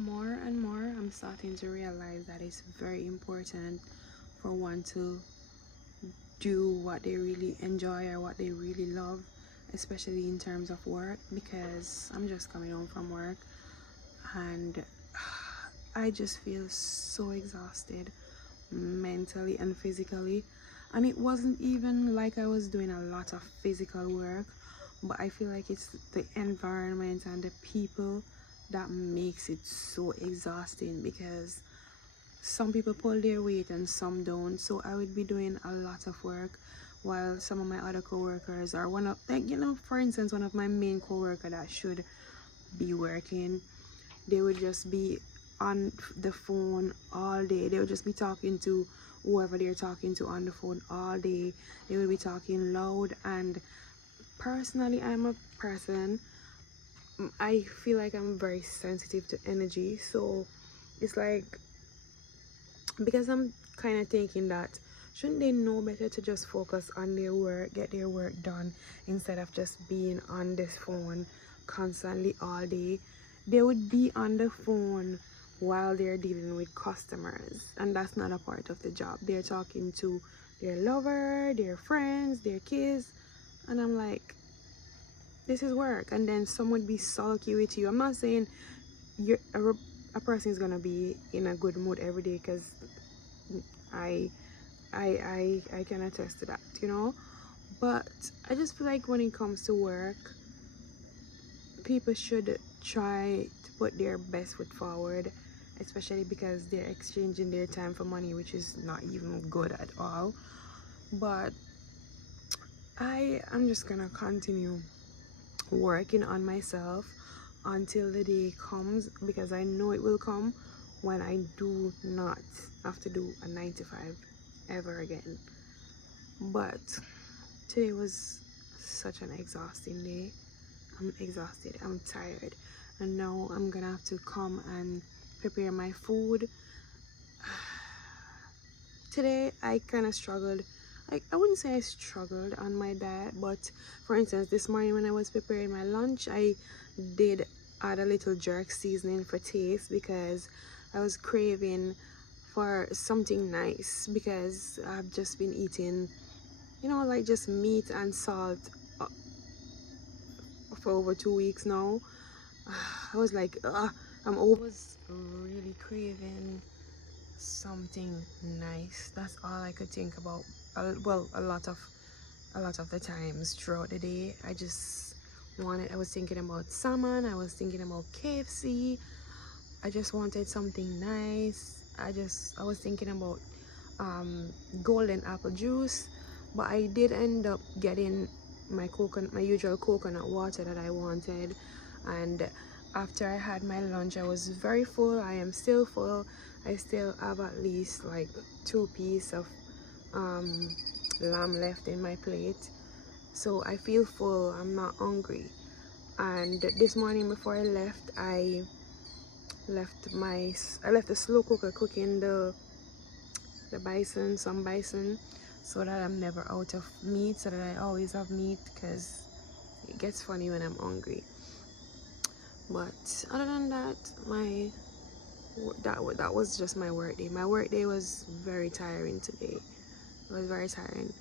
More and more I'm starting to realize that it's very important for one to do what they really enjoy or what they really love, especially in terms of work, because I'm just coming home from work and I just feel so exhausted mentally and physically. And it wasn't even like I was doing a lot of physical work, but I feel like it's the environment and the people that makes it so exhausting, because some people pull their weight and some don't. So I would be doing a lot of work while some of my other co-workers, or one of, like, for instance, one of my main co-worker that should be working, they would just be on the phone all day. They would just be talking to whoever they're talking to on the phone all day. They would be talking loud. And personally, I'm a person, I feel like I'm very sensitive to energy. So it's like, because I'm kind of thinking that, shouldn't they know better to just focus on their work, get their work done, instead of just being on this phone constantly all day? They would be on the phone while they're dealing with customers, and that's not a part of the job. They're talking to their lover, their friends, their kids, and I'm like, this is work. And then some would be sulky with you. I'm not saying you're a person is gonna be in a good mood every day, because I I can attest to that, but I just feel like when it comes to work, people should try to put their best foot forward, especially because they're exchanging their time for money, which is not even good at all. But I am just gonna continue working on myself until the day comes, because I know it will come when I do not have to do a 9 to 5 ever again. But today was such an exhausting day. I'm exhausted, I'm tired, and now I'm gonna have to come and prepare my food. Today I kind of struggled. I wouldn't say I struggled on my diet, but for instance, this morning when I was preparing my lunch, I did add a little jerk seasoning for taste, because I was craving for something nice, because I've just been eating, like just meat and salt for over 2 weeks now. I was like, I'm over. I was really craving something nice. That's all I could think about. Well, a lot of the times throughout the day, I was thinking about salmon, I was thinking about KFC. I just wanted something nice. I was thinking about golden apple juice, but I did end up getting my usual coconut water that I wanted. And after I had my lunch, I was very full. I am still full. I still have at least like 2 pieces of lamb left in my plate, so I feel full. I'm not hungry. And this morning before I left, I left the slow cooker cooking some bison, so that I'm never out of meat, so that I always have meat, because it gets funny when I'm hungry. But other than that, that was just my work day. My work day was very tiring today. It was very tiring.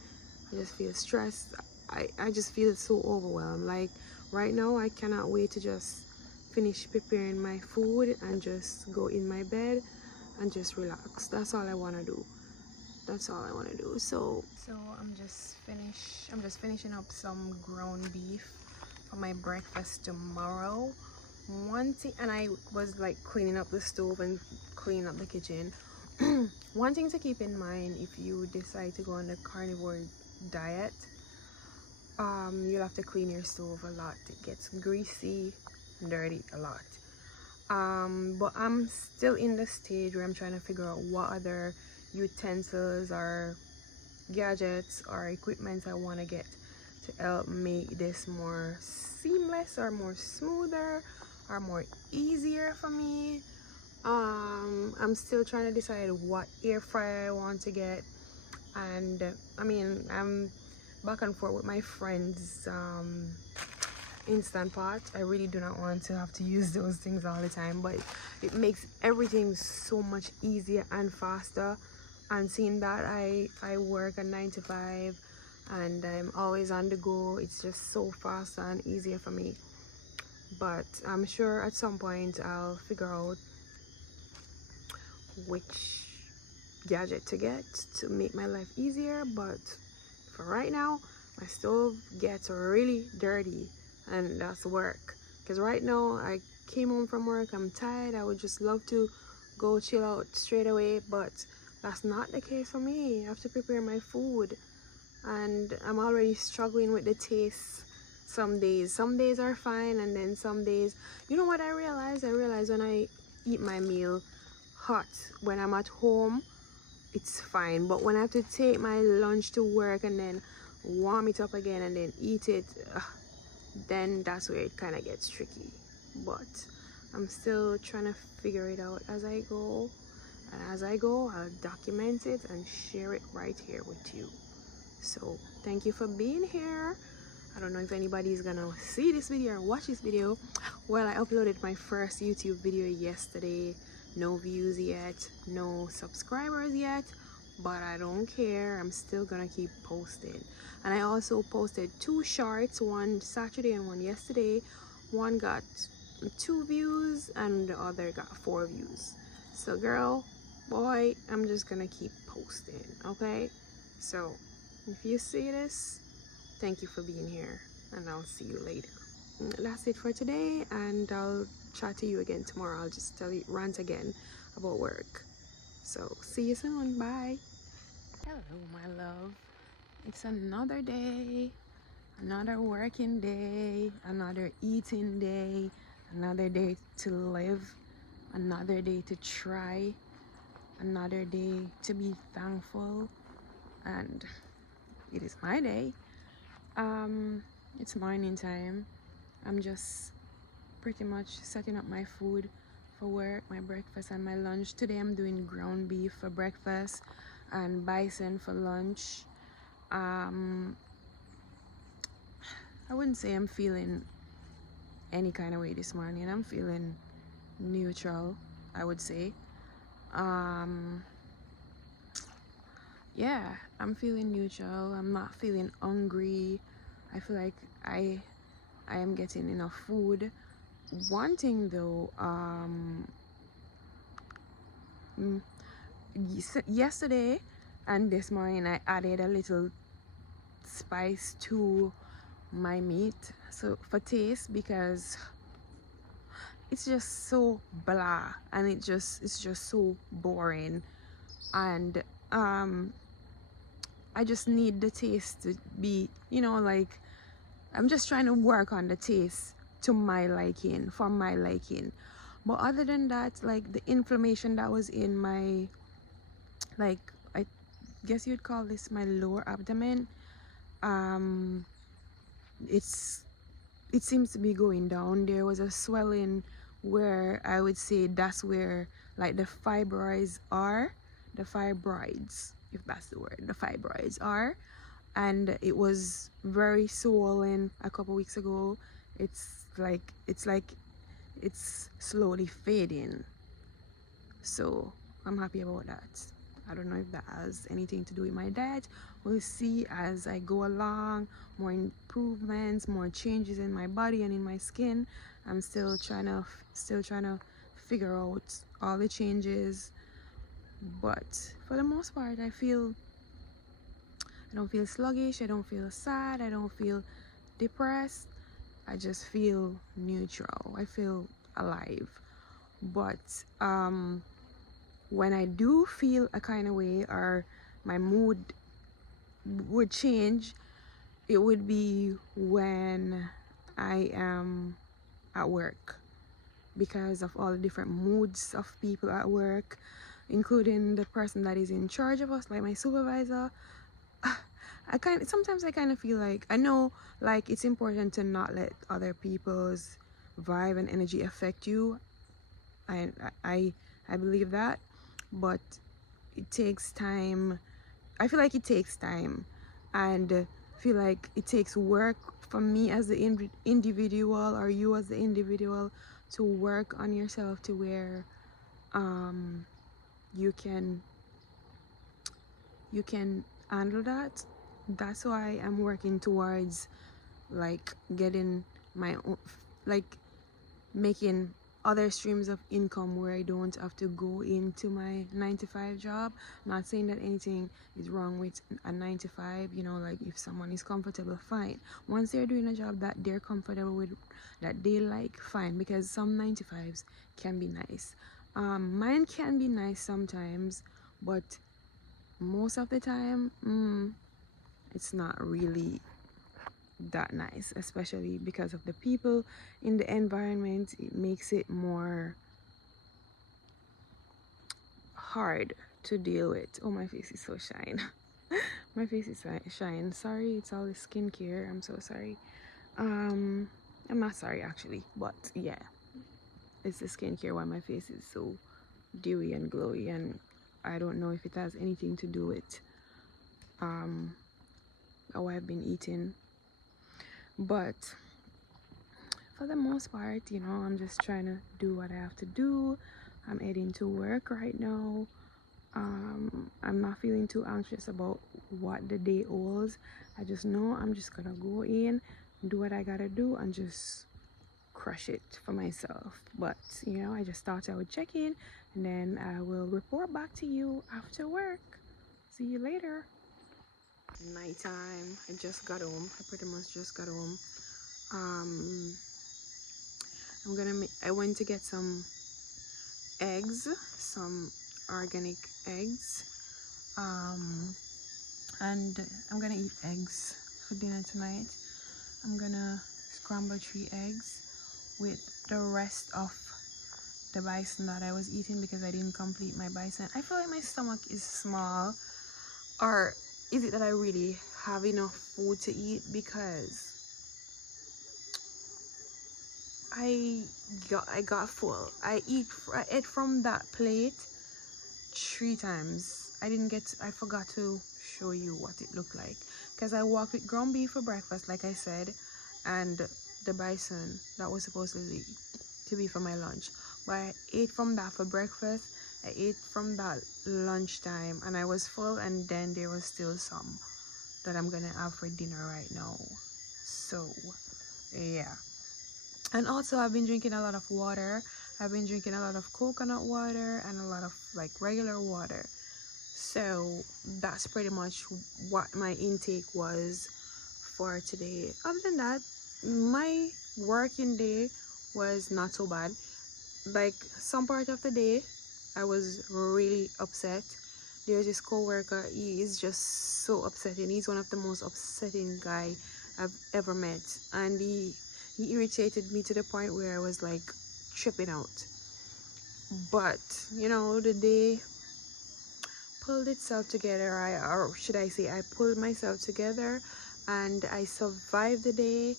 I just feel stressed. I just feel so overwhelmed. Like right now, I cannot wait to just finish preparing my food and just go in my bed and just relax. That's all I want to do. That's all I want to do. So I'm just finishing up some ground beef for my breakfast tomorrow. One thing, and I was like cleaning up the stove and cleaning up the kitchen. One thing to keep in mind if you decide to go on the carnivore diet, you'll have to clean your stove a lot. It gets greasy, dirty a lot. But I'm still in the stage where I'm trying to figure out what other utensils or gadgets or equipment I want to get to help make this more seamless or more smoother or more easier for me. I'm still trying to decide what air fryer I want to get, and I mean, I'm back and forth with my friends instant pot. I really do not want to have to use those things all the time, but it makes everything so much easier and faster. And seeing that I work a 9 to 5 and I'm always on the go, it's just so faster and easier for me. But I'm sure at some point I'll figure out which gadget to get to make my life easier. But for right now, my stove gets really dirty, and that's work. Because right now I came home from work, I'm tired, I would just love to go chill out straight away, but that's not the case for me. I have to prepare my food, and I'm already struggling with the taste. Some days are fine, and then some days, you know what I realize when I eat my meal hot when I'm at home, it's fine, but when I have to take my lunch to work and then warm it up again and then eat it, then that's where it kind of gets tricky. But I'm still trying to figure it out as I go, and as I go I'll document it and share it right here with you. So thank you for being here. I don't know if anybody is gonna see this video or watch this video. Well, I uploaded my first YouTube video yesterday. No views yet, no subscribers yet, but I don't care. I'm still gonna keep posting. And I also posted 2 shorts, one Saturday and one yesterday. One got 2 views and the other got 4 views. So girl, boy, I'm just gonna keep posting, okay? So if you see this, thank you for being here, and I'll see you later. That's it for today, and I'll chat to you again tomorrow. I'll just rant again about work. So see you soon. Bye. Hello, my love. It's another day, another working day, another eating day, another day to live, another day to try, another day to be thankful, and it is my day. It's morning time. I'm just pretty much setting up my food for work, my breakfast and my lunch. Today I'm doing ground beef for breakfast and bison for lunch. I wouldn't say I'm feeling any kind of way this morning. I'm feeling neutral, I would say. Yeah, I'm feeling neutral. I'm not feeling hungry. I feel like I am getting enough food. One thing though, yesterday and this morning I added a little spice to my meat, so for taste, because it's just so blah and it's just so boring, and I just need the taste to be, like, I'm just trying to work on the taste to my liking, for my liking. But other than that, like the inflammation that was in my, like, I guess you'd call this my lower abdomen, it seems to be going down. There was a swelling where I would say that's where, like, the fibroids, if that's the word, the fibroids are, and it was very swollen a couple weeks ago. It's like it's slowly fading, so I'm happy about that. I don't know if that has anything to do with my diet. We'll see as I go along. More improvements, more changes in my body and in my skin. I'm still trying to figure out all the changes, but for the most part I don't feel sluggish, I don't feel sad, I don't feel depressed. I just feel neutral. I feel alive. But when I do feel a kind of way or my mood would change, it would be when I am at work, because of all the different moods of people at work, including the person that is in charge of us, like my supervisor. Sometimes I kind of feel like, I know, like, it's important to not let other people's vibe and energy affect you. I believe that, but it takes time. I feel like it takes time, and feel like it takes work for me as the individual, or you as the individual, to work on yourself to where you can handle that. That's why I'm working towards like getting my own, like making other streams of income where I don't have to go into my 9 to 5 job. Not saying that anything is wrong with a 9 to 5, you know, like if someone is comfortable, fine. Once they're doing a job that they're comfortable with, that they like, fine, because some 9 to 5s can be nice. Mine can be nice sometimes, but most of the time it's not really that nice, especially because of the people in the environment. It makes it more hard to deal with. Oh, my face is so shine. My face is shine. Sorry, it's all the skincare. I'm so sorry. I'm not sorry actually, but yeah, it's the skincare why my face is so dewy and glowy, and I don't know if it has anything to do with how I've been eating. But for the most part, you know, I'm just trying to do what I have to do. I'm heading to work right now. I'm not feeling too anxious about what the day holds. I just know I'm just gonna go in, do what I gotta do, and just crush it for myself. But you know, I just thought I would check in, and then I will report back to you after work. See you later. Nighttime. I just got home. I pretty much just got home. I went to get some eggs, some organic eggs, and I'm gonna eat eggs for dinner tonight. I'm gonna scramble 3 eggs with the rest of the bison that I was eating because I didn't complete my bison. I feel like my stomach is small, or is it that I really have enough food to eat? Because I got full. I ate from that plate 3 times. I forgot to show you what it looked like, because I walked with ground beef for breakfast, like I said, and the bison that was supposed to be for my lunch. But I ate from that for breakfast, I ate from that lunchtime, and I was full, and then there was still some that I'm gonna have for dinner right now. So yeah. And also I've been drinking a lot of water. I've been drinking a lot of coconut water and a lot of like regular water. So that's pretty much what my intake was for today. Other than that, my working day was not so bad. Like some part of the day I was really upset. There's this co-worker, he is just so upsetting. He's one of the most upsetting guy I've ever met, and he irritated me to the point where I was like tripping out. But you know, the day pulled itself together. Or should I say, I pulled myself together, and I survived the day.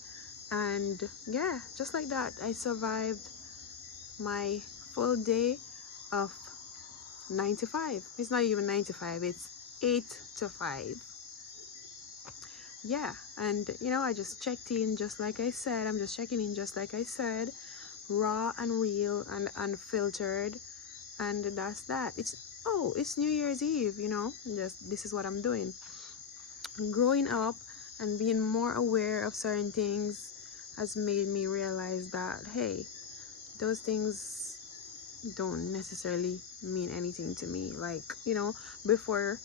And yeah, just like that, I survived my full day of 9 to 5. It's not even 9 to 5, it's 8 to 5. Yeah, and you know, I just checked in just like I said. I'm just checking in just like I said, raw and real and unfiltered, and that's that. It's New Year's Eve, you know. This is what I'm doing. Growing up and being more aware of certain things has made me realize that, hey, those things don't necessarily mean anything to me. Like, you know, before,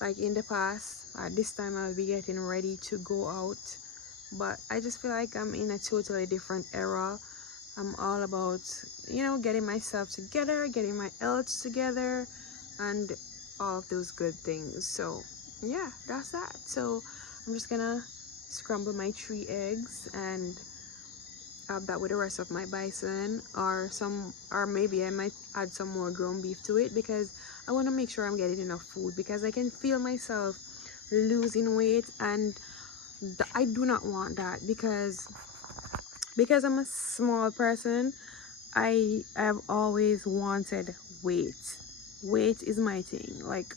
like in the past, at this time I'll be getting ready to go out, but I just feel like I'm in a totally different era. I'm all about, you know, getting myself together, getting my health together, and all of those good things. So yeah, that's that. So I'm just gonna scramble my 3 eggs and have that with the rest of my bison, or maybe I might add some more ground beef to it, because I want to make sure I'm getting enough food, because I can feel myself losing weight, and I do not want that, because I'm a small person. I have always wanted weight. Weight is my thing. Like,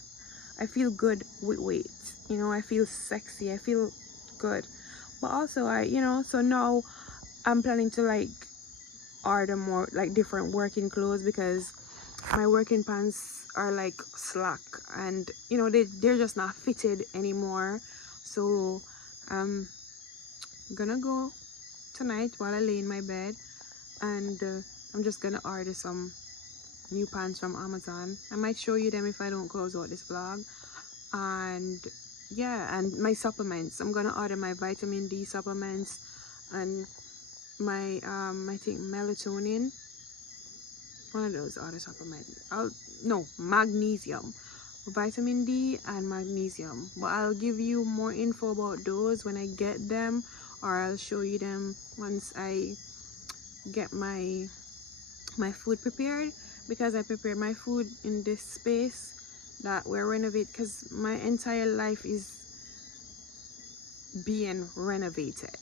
I feel good with weight, you know. I feel sexy, I feel good. But also so now I'm planning to like order more like different working clothes, because my working pants are like slack, and they're just not fitted anymore. So I'm gonna go tonight while I lay in my bed, and I'm just gonna order some new pants from Amazon. I might show you them if I don't close out this vlog. And yeah, and my supplements, I'm gonna order my vitamin D supplements and my I think melatonin, one of those other supplements. No, magnesium, vitamin D and magnesium. But I'll give you more info about those when I get them, or I'll show you them once I get my food prepared, because I prepared my food in this space that we're renovating, because my entire life is being renovated.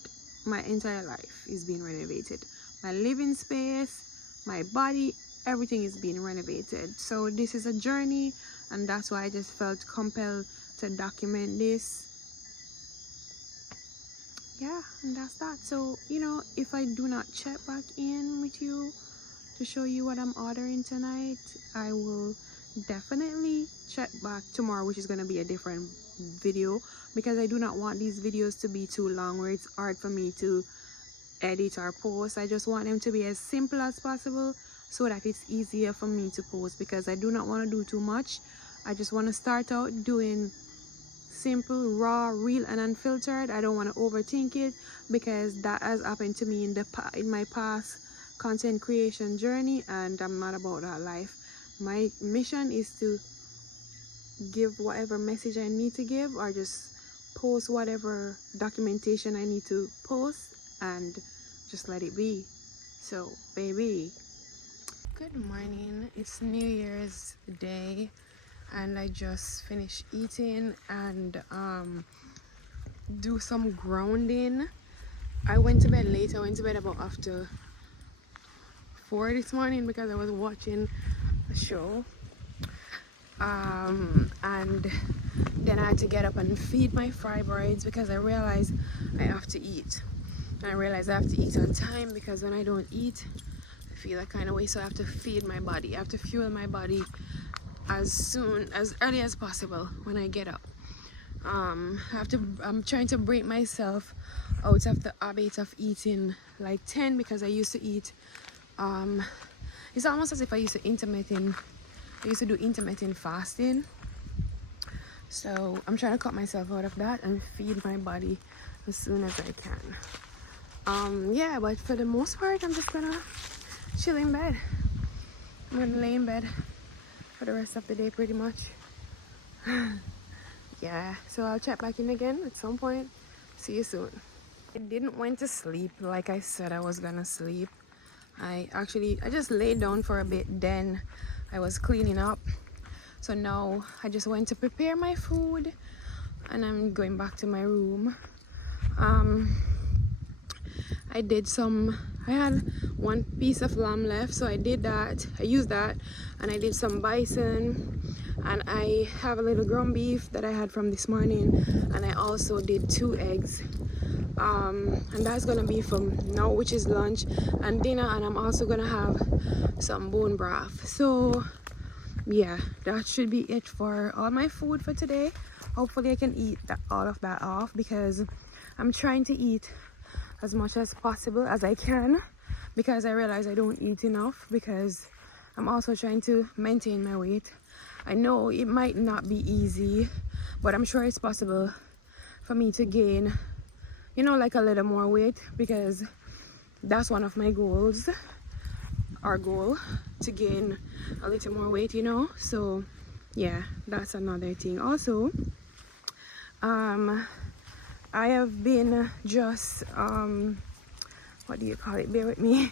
My entire life is being renovated. My living space, my body, everything is being renovated. So this is a journey, and that's why I just felt compelled to document this. Yeah, and that's that. So if I do not check back in with you to show you what I'm ordering tonight, I will definitely check back tomorrow, which is going to be a different video, because I do not want these videos to be too long where it's hard for me to edit or post. I just want them to be as simple as possible so that it's easier for me to post, because I do not want to do too much. I just want to start out doing simple, raw, real and unfiltered. I don't want to overthink it, because that has happened to me in my past content creation journey, and I'm not about that life. My mission is to give whatever message I need to give, or just post whatever documentation I need to post, and just let it be. So baby, good morning. It's New Year's Day, and I just finished eating and do some grounding. I went to bed late. I went to bed about after 4 this morning, because I was watching a show, and then I had to get up and feed my fibroids, because I realized I have to eat. And I realized I have to eat on time, because when I don't eat, I feel that kind of way. So I have to feed my body. I have to fuel my body as early as possible when I get up. I'm trying to break myself out of the habit of eating like 10, because I used to eat it's almost as if I used to do intermittent fasting. So I'm trying to cut myself out of that and feed my body as soon as I can. Yeah, but for the most part, I'm just gonna chill in bed. I'm gonna lay in bed for the rest of the day pretty much. Yeah, so I'll check back in again at some point. See you soon. I didn't went to sleep like I said I was gonna sleep. I just laid down for a bit, then I was cleaning up. So now I just went to prepare my food, and I'm going back to my room. I had one piece of lamb left, so I did that. I used that, and I did some bison, and I have a little ground beef that I had from this morning, and I also did 2 eggs. And that's gonna be from now, which is lunch and dinner, and I'm also gonna have some bone broth. So yeah, that should be it for all my food for today. Hopefully I can eat all of that off, because I'm trying to eat as much as possible as I can, because I realize I don't eat enough, because I'm also trying to maintain my weight. I know it might not be easy, but I'm sure it's possible for me to gain like a little more weight, because that's one of my goals, our goal, to gain a little more weight, so yeah, that's another thing. Also, I have been just what do you call it, bear with me.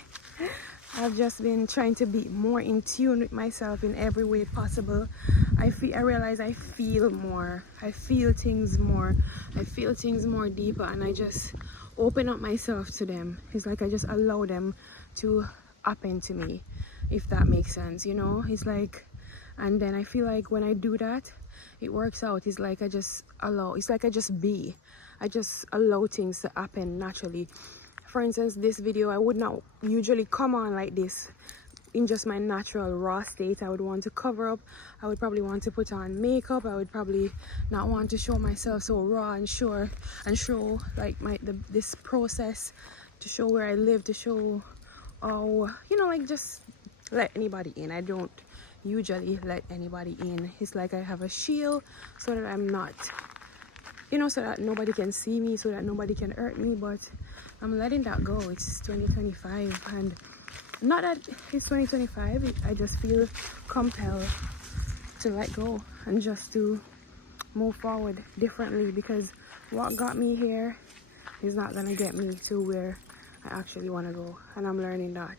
I've just been trying to be more in tune with myself in every way possible. I realize I feel more. I feel things more. I feel things more deeper, and I just open up myself to them. It's like I just allow them to happen to me, if that makes sense, It's like, and then I feel like when I do that, it works out. It's like I just allow. It's like I just be. I just allow things to happen naturally. For instance, this video, I would not usually come on like this in just my natural raw state. I would want to cover up. I would probably want to put on makeup. I would probably not want to show myself so raw and sure and show like this process, to show where I live, to show how, you know, like just let anybody in. I don't usually let anybody in. It's like I have a shield so that I'm not, you know, so that nobody can see me, so that nobody can hurt me. But I'm letting that go. It's 2025, and not that it's 2025, I just feel compelled to let go and just to move forward differently, because what got me here is not gonna get me to where I actually want to go, and I'm learning that.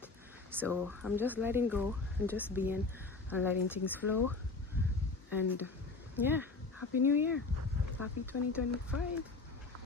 So I'm just letting go and just being and letting things flow. And yeah, happy new year, happy 2025.